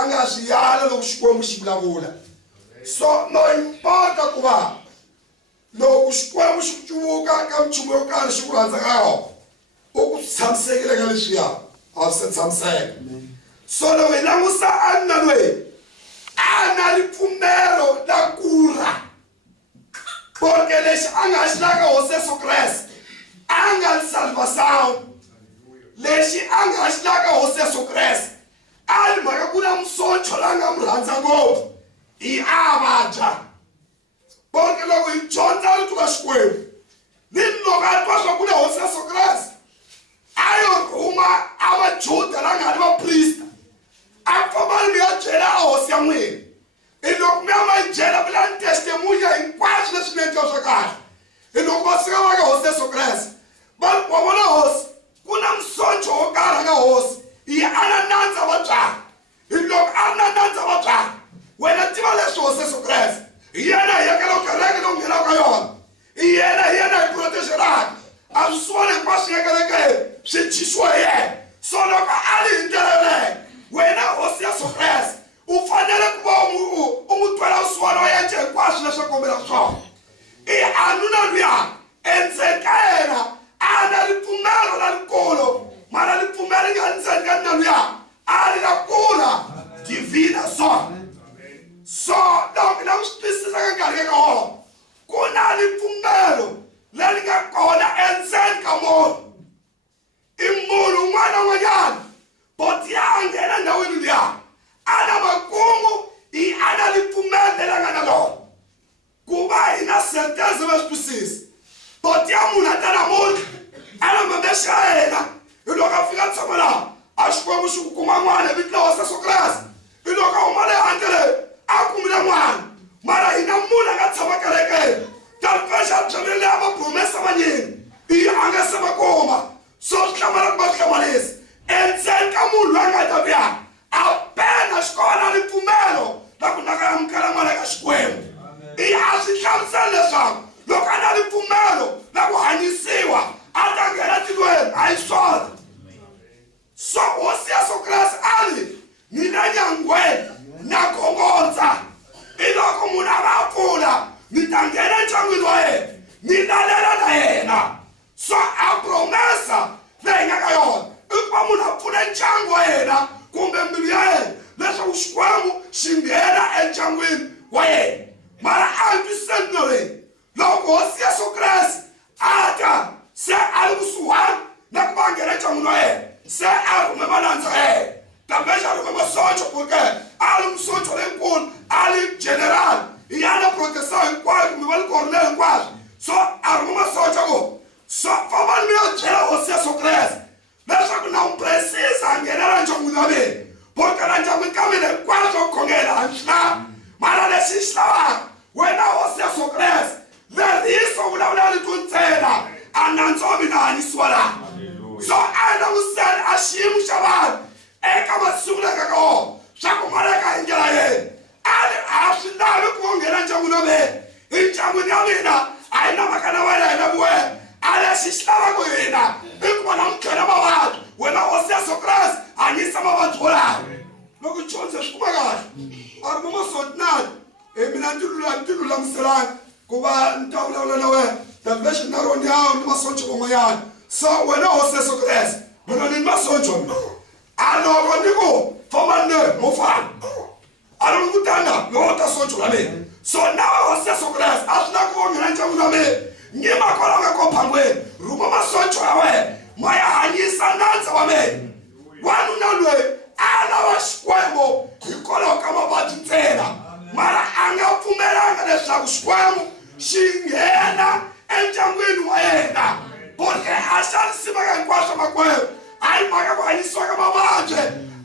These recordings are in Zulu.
angaziyala loko Xikwembu xi vulavula. So no importa ku va loko Xikwembu xi cuvuka ka nchumu yo karhi xi ku rhandzaka yona u ku tshamisekile ka leswiya a swi se tshamiseka. So loko hi langusa Anna loyi a na ripfumelo na kurha porque lexi a nga xi laka Hosi Yesu Kreste a nga ri salvação. Lexi a nga xi laka Hosi Yesu Kreste a ri mhaka ku na musocho la nga mu rhandza ngopfu hi a vabya. Porque loko hi dyondza rito ra Xikwembu ni loko a twa swa ku na Hosi Yesu Kreste a yo rhuma a vajuda la nga ri vaprista a famba mi ya byela a hosi ya n'wina. I loko mi ya ma yi byela mi la ni testemunya hinkwaswo leswi mi endliwa swa kahle. I loko va fika va ka Hosi Yesu Kreste va vona hosi ku na musoncho wo karhi ka hosi hi a na nandza va byaka. I loko a ri na nandza va byaka wena tiva leswi Hosi Yesu Kreste hi yena hi yakela kereke lowu nghenaka ka yona hi yena hi protegeraka a swi swona hinkwaswo yekeleke swi chisiwa hi yena. So loko a ri hi ndlela yoleyo wena Hosi Yesu Kreste u fanele ku va u n'wi twela vusiwana wa yena hinkwaswo leswi a kombela swona. I anuna luya endzeni ka yena a na ripfumelo na rikulu mara ripfumelo nga ndzeni ka nuna luya a ri na kula divina so loko mi la ku swi twisisa ka nkarhi ka wona ku na ripfumelo leri nga kona endzeni ka munhu. I munhu un'wana na un'wanyana boti ya a nghena ndhawini liya a na makungu hi a na ripfumelo leri a nga na rona ku va hi na certeza va swi twisisa. Boti ya munhu a ta namuntlha a na mamexa ya yena hi loko a fika tshama laha a Xikwembu xi ku kuma n'wana hi vito la Hosi Yesu Kreste. Hi loko a huma le handle leyi a kumile n'wana mara hi na munhu a nga tshama kerekeni talipesha a byarile a va promesa vanyingi hi a nga se va kuma. So swi hlamala ku va swi hlamarisa endzeni ka munhu loyi a nga ta vuya a pena xikona ripfumelo la ku naka ya amukela n'wana ka Xikwembu. I a swi hlamusela leswaku loko a na ripfumelo la ku hanyisiwa a ta nghena tilweni a yi swona. So Hosi Yesu Kreste a ri ni na nyangweni na kongondza. I loko munhu a va pfula ni ta nghena ndyangwini wa yena ni lalela na yena. So a promesa leyi nga ka yona i ku va munhu a pfuna ndyangu wa yena kumbe mbilu ya yena leswaku Xikwembu xi nghena endyangwini wa yena. Mara a hi twisiseni leyi loko Hosi Yesu Kreste a ta se a ri kusuhani na ku va a nghena endyangwini wa yena se a rhume malandza ya yena kambe a rhume masocho porque a ri musocho lenkulu a ri general hi yana protesta hinkwayo kumbe va le kornele hinkwaswo. So a rhume masocha ku so fambani mi ya byela Hosi Yesu Kreste leswaku na n'wi precisa a nghenela ndyangwini wa mina porque na ndyangwini ka mina hinkwaswo ku khongela a swi lavi mara lexi xi lavaka wena Hosi Yesu Kreste leriso vulavula rito ntsena a nandzu wa mina hanyisiwa laha. So a langutiseni a xiyimo xa vanhu eka masiku leka ka wona swa ku maleka hi ndlela yena a swi lavi ku nghena ndyangwini wa mina hi ndyangwini ya mina a yi na mhaka na wena hi na vuwena a lexi xi lavaka hina i ku va na mutlhela mavabyi wena Hosi Yesu Kreste hanyisa mavabyi wolawo. Loko dyondza swi kuma kahle a ri mamasontinani mina ti lulamiselanga ku va ni ta vulavula na wena talivexi na rona yawo ni masoncho van'wanyana. So wena Hosi Yesu Kreste mina ni masoncho a loko ni ku famba ni mo fana a ri ni ku tanda yo ta soncho la mina. So nawe Hosi Yesu Kreste a swi lava ku va nghena ndyangwini wa mina nyima kwalaho ka kophangweni rhuma masoncho ya wena ma ya hanyisa nandza wa mina. Wanuna loyi a lava Xikwembu hikwalaho ka mavabyi ntsena mara a nga pfumelanga leswaku Xikwembu xi nghena endyangwini wa yena porque a xanisivaka hinkwaswo makwembu a hi mhaka ku hanyisiwa ka mavabyi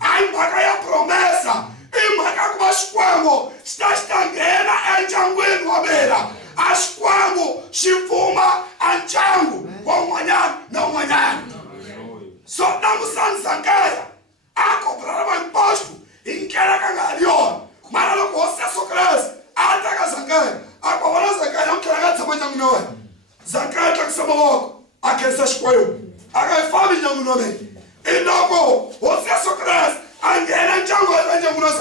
a hi mhaka ya promesa i mhaka ku va Xikwembu xi ta nghena endyangwini wa mina a Xikwembu xi pfuma a ndyangu wa un'wanyana na un'wanyana. So langutisani Zakheya a kobrala hinkwaswo hi ndlela ka nga ri yona mara loko Hosi Yesu Kreste a ta ka Zakheya a ko vona Zakheya na mutlhela ka tshama ndyangwini wa wena. Zakheya tlakisa mavoko a khensa Xikwembu a nga yi fambi ndyangwini wa mina. I loko Hosi Yesu Kreste a nghena endyangwini wa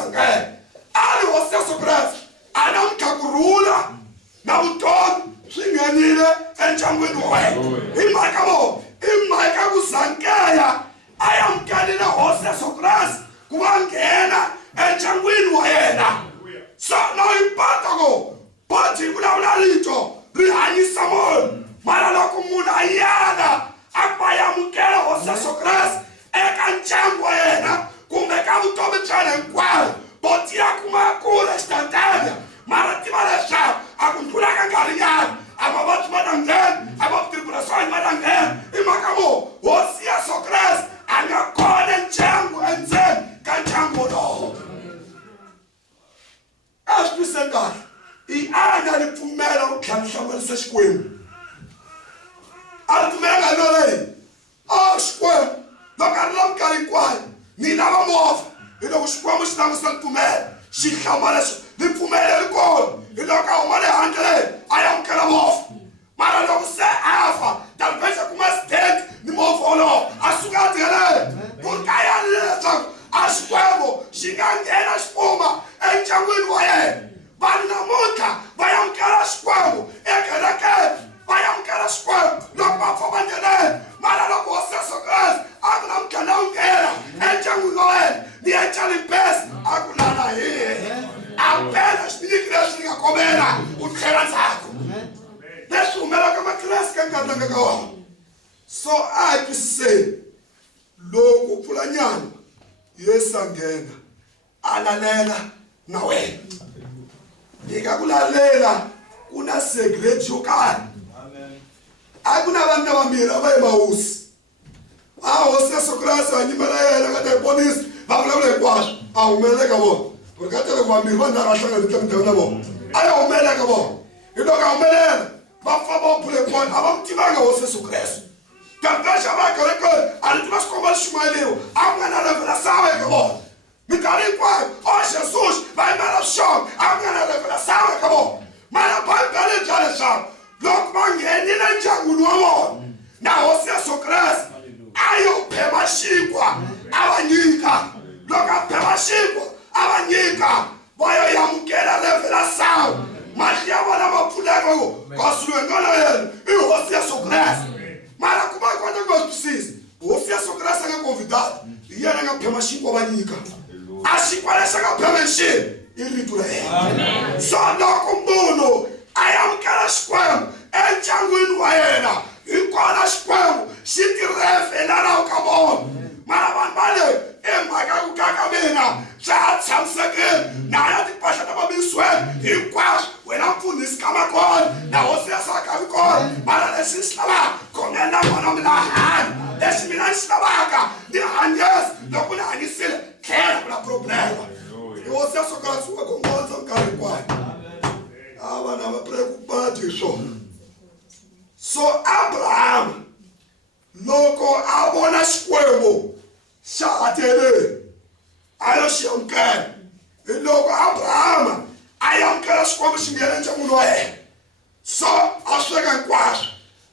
xana hinkwayo botiya kuma kula instantânea mara tiva leswaku a ku ndlula ka nkarhinyana a mavabyi ma ta nghena a matribulações ma ta nghena hi mhaka mo hosi Yesu Kreste a nga kona ndyangu endzeni ka ndyangu lowo. A swi twise nkarhi i anga ni pfumela ku tlhantlhamarisa Xikwembu. A ri pfumela nkarhi loleyi a Xikwembu loko a ri la minkarhi hinkwayo ni lava movha hi loko Xikwembu xi langutisa ni pfumela xi hlamala leswi ni pfumela ri kona hi loko a huma le handle a ya amukela movha. Mara loko se a fa talvez a kuma accident ni movha wolowo a suka a tirheleni ku ka yani leswaku a Xikwembu xi nga nghena xi fuma endyangwini wa yena. Vanhu namuntlha va amukela Xikwembu ekerekeni va amukela Xikwembu loko va pfa va ngheneni mara loko hosi Yesu Kreste a ku na muganga wu nghena endyangwini wa wena ni endla limpesi a ku lana hi a pela xinyiki leswi ni nga kombela u tlhela ndzhaku leswi humelaka makreste ka nkarhi langa ka wona. So a hi twisiseni loko u pfula nyana Yesu a nghena a lalela na wena. Eka ku lalela ku na secret yo karhi. A ku na vanhu lavambirhi a va hi mahosi. A hosi Yesu Kreste a nyimela yena ka tiponisi va vulavula hinkwaswo a humelela ka vona ku ri ka tele ku vambirhi vanhu lava hlanganisa mindhawu na vona a ya humelela ka vona. Hi loko a humelela va famba va phule kona a va n'wi tivanga hosi Yesu Kreste. Kambexa va kerekeni a ni tiva xikomba lexi xumayeliwa a ku nga na levela sawa eka vona. Minkarhi hinkwayo o Jesus va yimela swixongo a ku nga na levela sawa eka vona. Mara Bibele yi byela leswaku loko va nghenile ndyangwini wa vona na hosi Yesu Kreste a yo phema xinkwa a va nyika. Loko a phema xinkwa a va nyika va yo yamukela levela sawa. Mahlo ya vona ma pfuleka ku kasulwenga na yena i hosi Yesu Kreste. Mara ku va kota ku twisisa hosi Yesu Kreste a nga convidado hi yena a nga phema xinkwa va nyika. A xinkwa lexi a nga phema xini i rito ra yena. So loko munhu a amukela Xikwembu endyangwini wa yena hi kona Xikwembu xi tirhefelanawu ka vona. Mara vanhu va le emhaka ku ka ka mina swa ha tshamisekile na ya timpahla ta mamisweni hinkwaswo wena mpfunisi kama kona na hosi Yesu a ka vi kona. Mara lexi ni xi lavaka khongela na vona mina hanya lexi mina ni xi lavaka ni hanyisa loko ni hanyisile tlhela ku na problema. Hosi Yesu Kreste wa kongoza nkarhi hinkwayo a vanhu a va preocupati hi swona. So Abraham loko a vona Xikwembu xa ha teleni a yo xi amukela. Hi loko Abrahama a amukela Xikwembu xi nghena endyangwini wa yena. So a sweka hinkwaswo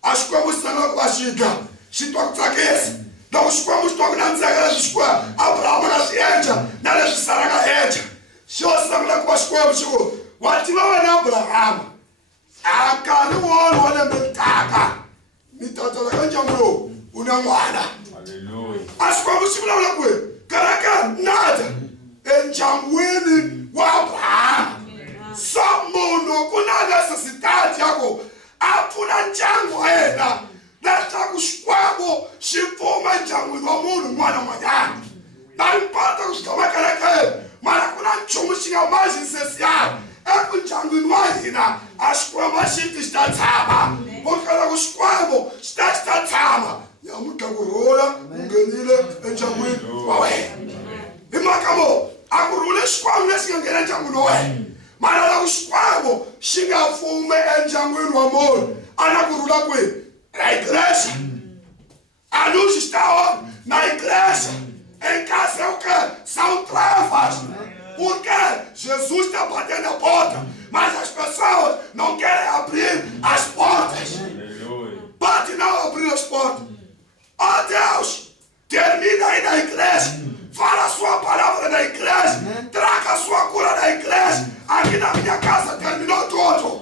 a Xikwembu xi sangela ku va xi dya xi twa ku tsakisa. Loko Xikwembu xi twa ku nandzika leswi Xikwembu Abrahama nga swi endla na leswi Sara nga endla xo sangela ku va Xikwembu xi ku wa tiva wena Abrahama a nkarhi wona wa lembe litaka ni tatala ka ndyangu lowu u na n'wana. A Xikwembu xi vulavula ku kereke nada endyangwini wa Abrahama. So munhu ku na necessitati ya ku a pfuna ndyangu wa yena leswaku Xikwembu xi pfuma endyangwini wa munhu un'wana na un'wanyana. Na impata ku swi tshama kerekeni mara ku na nchumu xi nga mazisesiyani eku ndyangwini wa hina a Xikwembu a xi ti xi ta tshama. Ku kala ku Xikwembu xi ta tshama nyamutlha ku rhula u nghenile endyangwini wa wena. Hi mhaka mo a ku rhule Xikwembu lexi nga nghena endyangwini wa wena. Mara loko Xikwembu xi nga pfumi endyangwini wa munhu a na ku rhula kwihi? Na igreja. A luz está onde? Na igreja. Em casa é o quê? São trevas. Porque Jesus está batendo a porta, mas as pessoas não querem abrir as portas. Pode não abrir as portas. Oh Deus, termina aí na igreja. Fala a sua palavra na igreja. Traga a sua cura na igreja. Aqui na minha casa terminou tudo.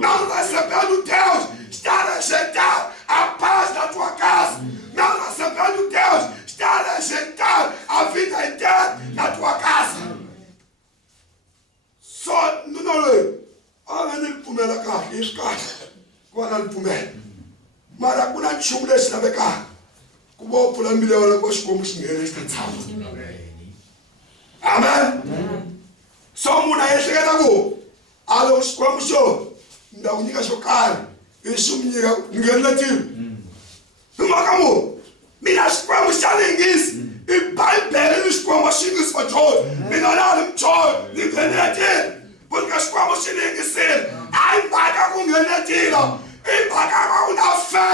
Não recebendo Deus, está rejeitado a paz da tua casa. Não recebendo Deus, está rejeitado a vida inteira na tua casa. Só não lê. Ah, ele pumela cá, isso cá. Quando ele pumela. Mara kuna nchumu lexi lavekaka ku va u pfula mbilu ya wena ku va Xikwembu xi nghena xi ta tshama. Amen. ku alo xikwembu xo nda ku nyika xo karhi i xi mi nyika nghenela tivi hi mhaka mu mina xikwembu xa lingisi i Bibele ni xikwembu xi yingisi for John mina laha ni John ni nghenela tivi porque xikwembu xi ni yingisile a hi mhaka ku nghenela tilo i mhaka ka ku na fe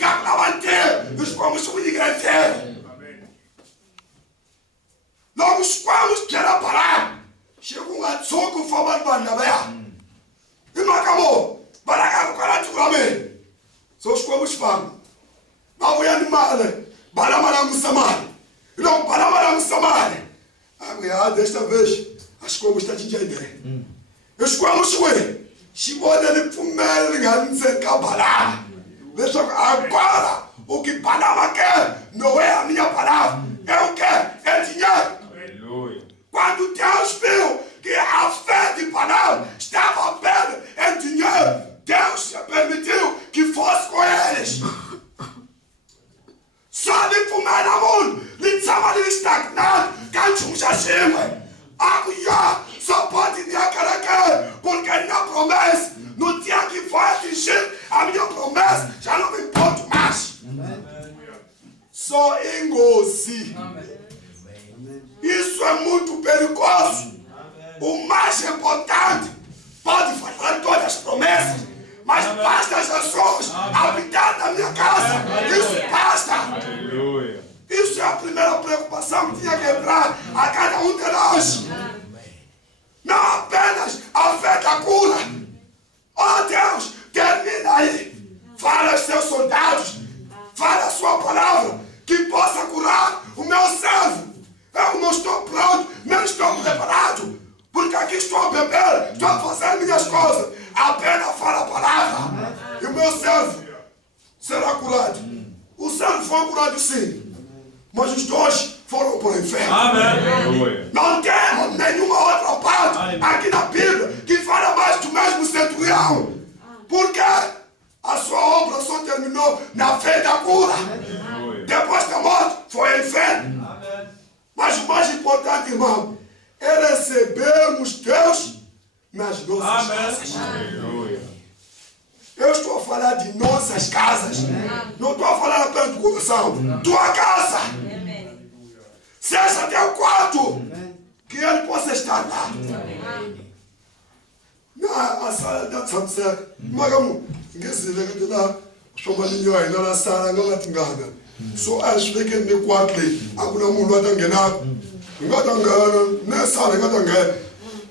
ka ku lava ntirho i xikwembu xi ku nyikela ntirho loko xikwembu xi byela Balamu xi ku nga tshuki ku famba ni vanhu lavaya hi mhaka mo va lava ku kwala tiko ra mina so xikwembu xi famba va vuya ni mali Balamu a langusa mali loko Balamu a langusa mali a ku ya desta vez a xikwembu xi ta cinca ideya i xikwembu xi wini xi vone ni pfumelo nga ndzeni ka Balamu leswaku a kwala o que Balamu ke não é a minha palavra é o que é dinheiro. Quando Deus viu que a fé de Balaam estava perto em dinheiro, Deus permitiu que fosse com eles. Só de fumar na mão, de estava estagnado, canto já chega. Agora só pode me acarregar, porque na promessa, no dia que vai atingir a minha promessa, já não me importo mais. Só engozi. Isso é muito perigoso. O mais importante pode fazer todas as promessas, mas basta Jesus habitar na minha casa. Isso basta. Isso é a primeira preocupação que tinha que entrar a cada um de nós. Não apenas a fé da cura. Oh Deus, termina aí. Fala aos seus soldados. Fala a sua palavra que possa curar o meu servo. Eu não estou pronto, não estou preparado, porque aqui estou a beber, estou a fazer minhas coisas. Apenas fala a palavra e o meu servo será curado. O servo foi curado sim, mas os dois foram para o inferno. Amém. Não temos nenhuma outra parte aqui na Bíblia que fala mais do mesmo centurião, porque a sua obra só terminou na fé da cura. Depois da morte foi ao inferno. Mas o mais importante, irmão, é recebermos Deus nas nossas casas. Eu estou a falar de nossas casas. Não estou a falar apenas do coração. Tua casa. Seja teu quarto. Que ele possa estar lá. Na sala da Samsung, magamu, ngezile que lá, somalinho aí na sala não tingana. So as we can be quietly, akuna munhu atangena, ngatangana, nesala ngatangena.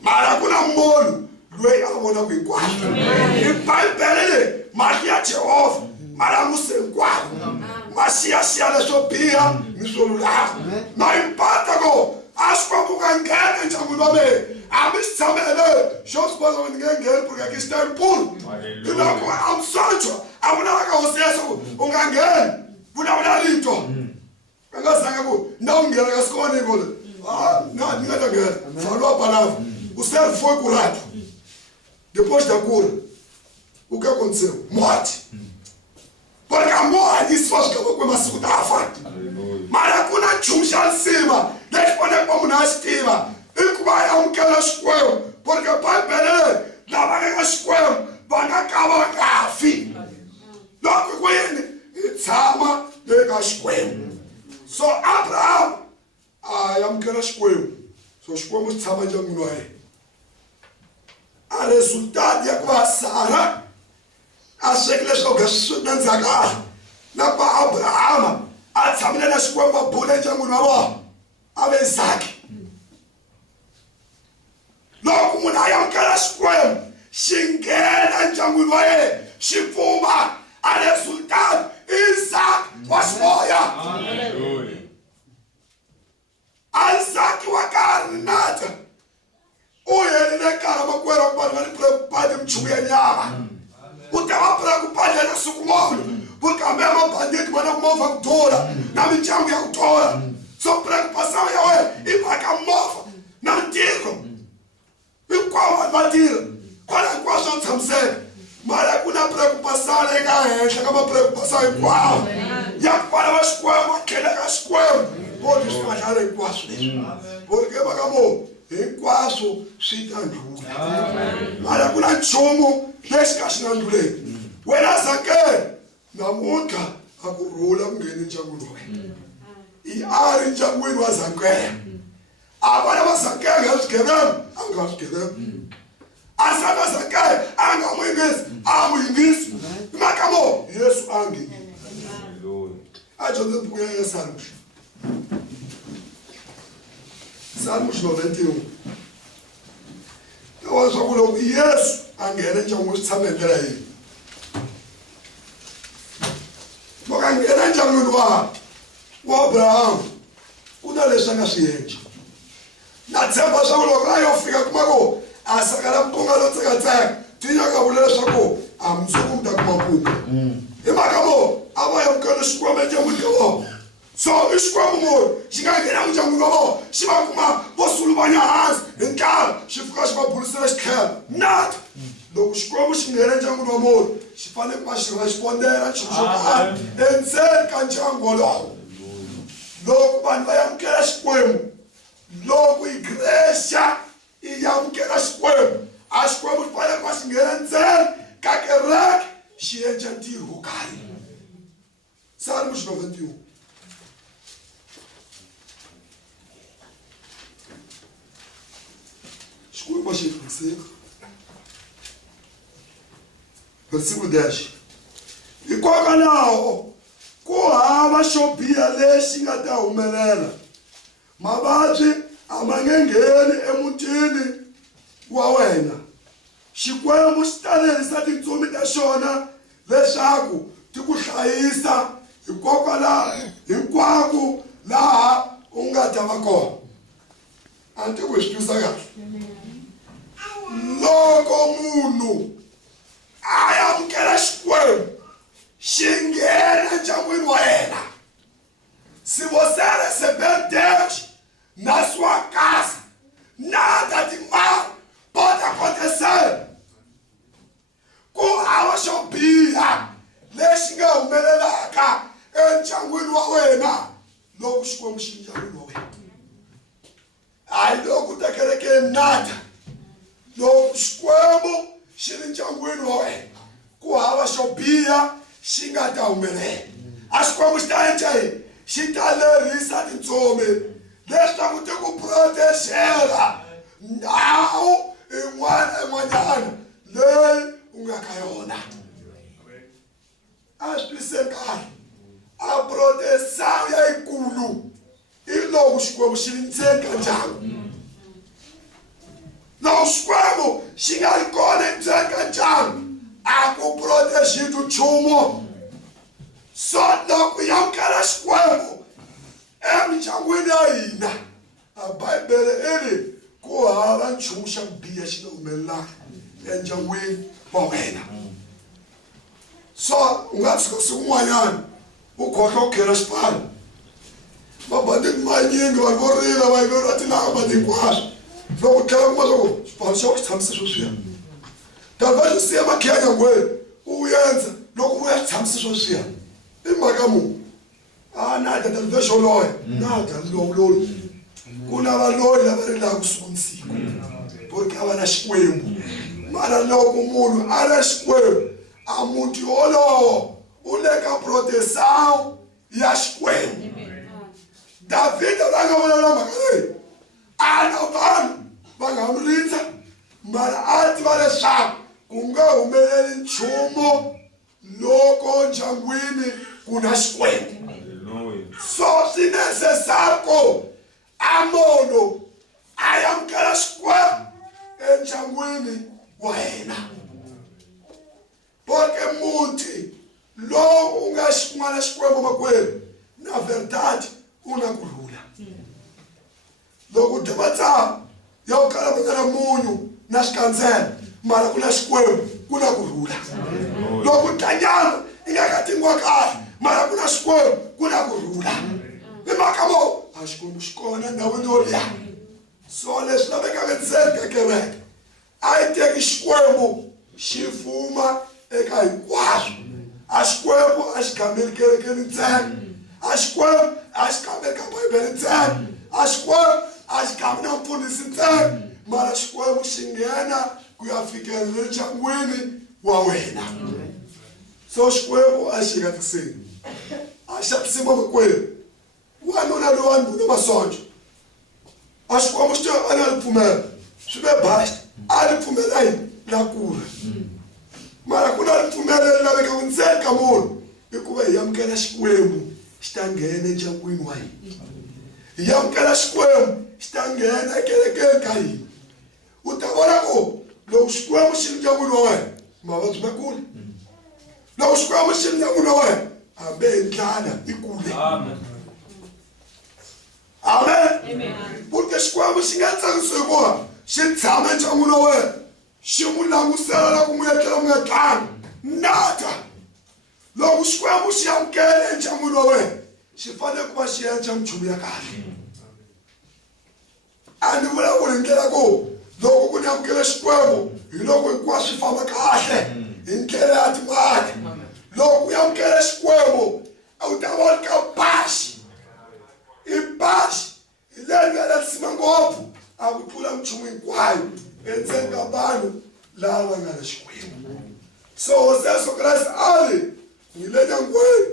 Mara kuna munhu loyi a vona ku hinkwaswo. I Bibele mali ya Jehova, mara musenkwako. Masiya leswo biha ni swo lulama. Na impata ko aswikwembu ka nghena endyangwini wa mina. A mi tshamele xo swi vona ni nge ngheni porque aqui está impuro. Loko I'm sorry, a vona ka hosi yeso u nga ngheni. Vulavula lito angazange ku na ungena ka sikoni vole na ninga tangena falou a palavra o servo foi curado depois da cura o que aconteceu? Morte. Porque a morte isso faz que eu vou mas se dar fato mas kuna chumsha cima depois como na estima e como é um que ela escolheu porque pai pere na vaga escolheu vai acabar gafi logo com ele tshama eka xikwembu. So Abraham yamukela xikwembu, so xikwembu xi tshama endyangwini wa yena. A resultado ya ku va Sara a swekile swakudya swi nandzaka na ku va Abrahama a tshamile na xikwembu a bula endyangwini wa vona a ve Isaki. Loko munhu a yamukela xikwembu xi nghena endyangwini wa yena xi pfumba a resultado Isaac was moya. Isaac wa karnata. Uye ni kara makwera kwa ni preocupado mchuku ya nyama. Utawa preocupado na suku moja. Porque a mesma bandido mana mova kutora na michango ya kutora. So preocupação ya we ipaka mova na mtiko. Ikwa matira. Kwa só tsamseka. Mara kuna preocupação legal kama preocupação igual. Ya para was xikwembu akela ka xikwembu. Pode fazer igual isso. Porque bagamo hinkwaswo swi ta ndlula. Mara ku na nchumu lexi ka xi nga ndluleki. Wena Zakhewu namuntlha a kurhula ku nghena endyangwini wa wena. I ari endyangwini wa Zakhewu. A vana va Zakhewu nga swigevenga a nga swigevenga. A sala Zakhewu a nga n'wi yingisi a n'wi yingisi. Hi mhaka mo Yesu a nghenile. A dyondze buku ya Salmo. Salmo 91. Tawa swa ku loko Yesu a nghena endyangwini swi tshama hi ndlela yihi. Loko a nghena endyangwini wa Abrahamu ku na leswi a nga swi endla. Na tshemba swa ku loko a yo fika kuma ku a sakala mpunga lo tsekatseka tinya ka vula leswaku a mundzuku mi ta kuma mpunga. Hi mhaka mo a va yamukela xikwembu endyangwini ka vona. So i xikwembu munhu xi nga nghena endyangwini wa vona xi va kuma vo suluvanya hansi hi nkarhi xi fika xi va burisela xitlhelo nata. Loko xikwembu xi nghena endyangwini wa munhu xi fanele ku va xi rhanga xi pondela nchumu xo karhi endzeni ka ndyangu wolowo. Loko vanhu va yamukela xikwembu, loko igreja i yamukela xikwembu, a xikwembu xi fanele ku va xi nghena ndzeni ka kereke xi endla ntirho wo karhi. Salmo 91. Xikwembu xi hlayiseka. Versículo 10. Hikokwalaho ku hava xo biha lexi nga ta humelela. Mavabyi a ma nge ngheni emutini wa wena. Xikwembu xi ta lerisa tintsumi ta xona leswaku ti ku hlayisa hikokwalaho hinkwako laha u nga ta va kona. A ti ku swi twisa kahle. Loko munhu a yamukela xikwembu xi nghena endyangwini wa yena, se você receber Deus na sua casa, nada de mal pode acontecer. Ku hava xo biha lexi nga humelelaka endyangwini wa wena loko xikwembu xi endyangwini wa wena. Hayi loko u ta kerekeni nada. Loko xikwembu xi ri ndyangwini wa wena ku hava xo biha xi nga ta humelela. A xikwembu xi ta endla yini? Xi ta lerisa tintsumi leswaku ti ku protexela ndhawu yin'wana leyi u nga ka yona. A swi twisise nkarhi a proteção ya yikulu i loko xikwembu xi ri ndzeni ka ndyangu. Loko xikwembu xi nga ri kona endzeni ka ndyangu a ku protexi nchumu. So loko yamukela xikwembu emindyangwini ya hina, a Bibele i ri ku hava nchumu xa ku biha xi nga humelelaka endyangwini wa wena. So u nga tshuka siku n'wanyana u khohlwa ku khela xipano. Mabanditi manyingi vanhu vo rila va yiveriwa tinanga bandi hinkwaswo. Loko u tlhela kuma loko xipano xa ku xi tshamise sweswiya. Tava xi siya makhiya nyangweni u yenza loko u ya xi tshamise sweswiya. I mhaka munhu. Nada talvez xo loya. Nada loyi. Ku na valoyi lava rilaka kusuka nsiku. Porque a va na xikwembu. Mara loko munhu a ri xikwembu, a muti wolowo u le ka proteção ya xikwembu. Davhida va nga vulavula mhaka leyi. A na vanhu va nga n'wi rindza, mara a tiva leswaku ku nga humeleli nchumu loko ndyangwini ku na xikwembu. So swi necessário ku a munhu a yamukela xikwembu endyangwini wa yena. Porque muti lowu u nga xin'wana xikwembu makwenu na verdade u na kurhula. Loko u dya matsavu ya ku kala ku na munyu na xikandzela mara ku na xikwembu ku na kurhula. Loko u dya nyama i nga ka tingiwa kahle mara ku na xikwembu ku na kurhula. Hi mhaka mo a xikwembu xi kona ndhawini yoliya. So leswi lavekaka ndzeni ka kereke a yi teki xikwembu xi fuma eka hinkwaswo. A xikwembu a xi kambeli kerekeni ntsena. A xikwembu a xi kambeli ka Bibele ntsena. A xikwembu a xi kambi na mpfunisi ntsena. mara xikwembu xi nghena ku ya fikelela endyangwini wa wena. So xikwembu a xi nga tikiseni a xavisima makwerhu wanuna loyi wa ndhuna masonja a xikwembu xi a nga ri pfumela swi ve basta a ri pfumela yini la kula mara ku na ripfumelo laveka ku ndzeni ka munhu i ku va hi amukela xikwembu xi ta nghena endyangwini wa hina hi amukela xikwembu xi ta nghena ekerekeni ka hina u ta vona ku loko xikwembu xi ri ndyangwini wa wena mavabyi ma kule loko xikwembu xi ri ndyangwini wa wena hambi hi ndlala i kule. Amen. Porque xikwembu xi nga tsakisi hikuva xi tshama endyangwini wa wena xi mu langutisela na ku mu etlela mu nga tlangi nata. Loko xikwembu xi amukela endyangwini wa wena xi fanele ku va xi endla minchumu ya kahle. A ni vulavula hi ndlela ku loko ku ni amukela xikwembu hi loko hinkwaswo swi famba kahle hi ndlela ya timali. Loko u amukela xikwembu a wu ta va ri ka baxi i baxi hi leyi nga latisima ngopfu a ku tlula minchumu hinkwayo endzeni ka vanhu lava nga na xikwembu. So Hosi Yesu Kreste a ri hi le nyangweni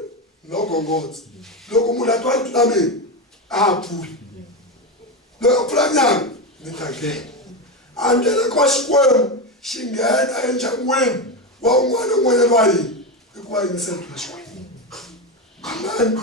no gongotsa loko munhu a twa rito na mina a pfula loko a pfula nyanga ni ta nghena a nghena ka xikwembu xi nghena endyangwini wa un'wana na un'wanyana wa hina hikuva yingisela rito ra xikwembu. Amen.